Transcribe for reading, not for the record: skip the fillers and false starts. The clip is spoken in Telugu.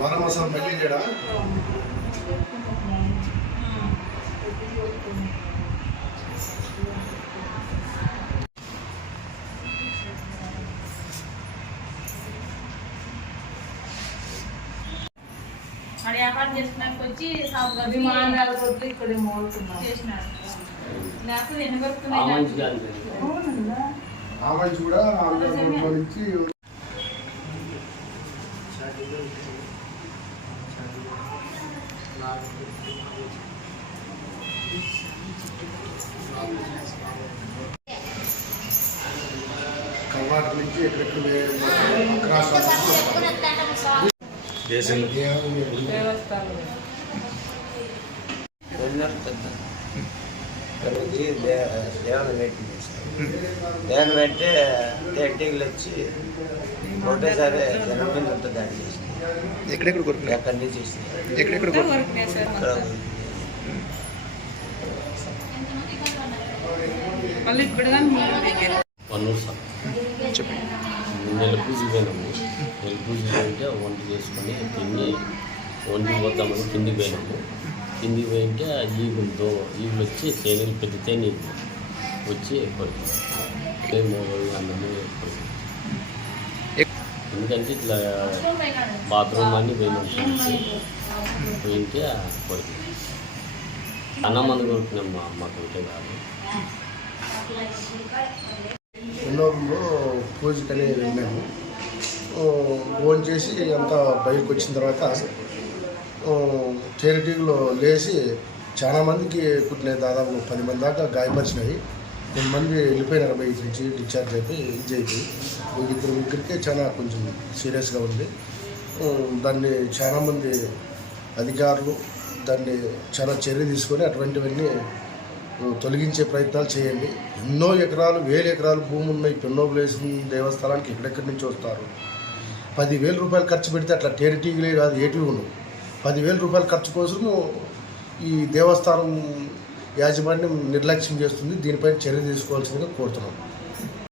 బాగా మసాలా మళ్ళీ చేయడా వ్యాపారం చేసుకున్నాక వచ్చి ఇక్కడ చేసినాడు లేకపోతే ఎన్ని వరకు కూడా కర్ణాటక నుంచి ఎక్కడెక్కడ దేవన పెట్టి టెంటింగ్లు వచ్చి ఒకటేసారి జనం మీద ఉంటుంది దాడి చేసి ఎక్కడి నుంచి చేసింది పన్నూరు సార్ నెల పూజ పోయినాము. నెల పూజ పోయింటే వంట చేసుకొని తిని వంటికి పోతామని కిందికి పోయినాము. కిందికి పోయింటే ఈగులు వచ్చి తేనెలు పెద్ద తేనెలు వచ్చి పడుతుంది అన్నము ఎందుకంటే ఇట్లా బాత్రూమ్ అన్నీ పోయినాం పోయింటే పడుతుంది. అన్నం మంది కొడుకున్నాం మా అమ్మకు ఒకటే కాదు. ఎన్నోలో పూజకని వెళ్ళాము. ఫోన్ చేసి అంతా బయటకు వచ్చిన తర్వాత టెరిటీలో లేచి చాలామందికి కుట్టినాయి. దాదాపు 10 మంది దాకా గాయపరిచినాయి. 10 మంది వెళ్ళిపోయినారు బయట నుంచి డిశ్చార్జ్ అయిపోయి ఇది అయిపోయి ఇద్దరు ముగ్గురికే చాలా కొంచెం సీరియస్గా ఉంది. దాన్ని చాలామంది అధికారులు దాన్ని చాలా చర్య తీసుకొని అటువంటివన్నీ తొలగించే ప్రయత్నాలు చేయండి. ఎన్నో ఎకరాలు 1000 ఎకరాలు భూమి ఉన్నాయి. పెన్నోబులేసిన దేవస్థానానికి ఎక్కడెక్కడి నుంచి వస్తారు. 10,000 రూపాయలు ఖర్చు పెడితే అట్లా టెరిటీలే కాదు ఏటివి ఉండవు. 10,000 రూపాయల ఖర్చు కోసం ఈ దేవస్థానం యాజమాన్యం నిర్లక్ష్యం చేస్తుంది. దీనిపై చర్య తీసుకోవాల్సిందిగా కోరుతున్నాం.